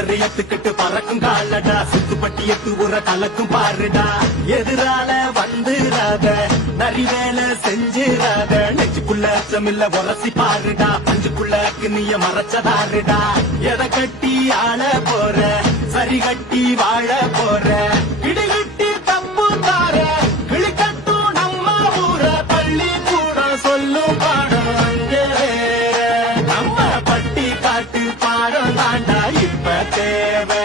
எத்துக்கிட்டு பறக்கும் காலடா சுத்துப்பட்டி எத்து உர கலக்கும் பாருடா எதிரால வந்துராத நரி வேலை செஞ்சிராத நெஞ்சுக்குள்ள அச்சமில்ல உரசி பாருடா பஞ்சுக்குள்ள நீய மறைச்சதாருடா எதை கட்டி ஆள போற சரி கட்டி வாழ போற இடிகட்டி தப்பு தார கிளிக்கட்டும் நம்ம ஊர பள்ளி கூட சொல்லும் பாடம் அங்கே வேற நம்ம பட்டி காட்டு பாடம் தாண்டா இப்ப தேவை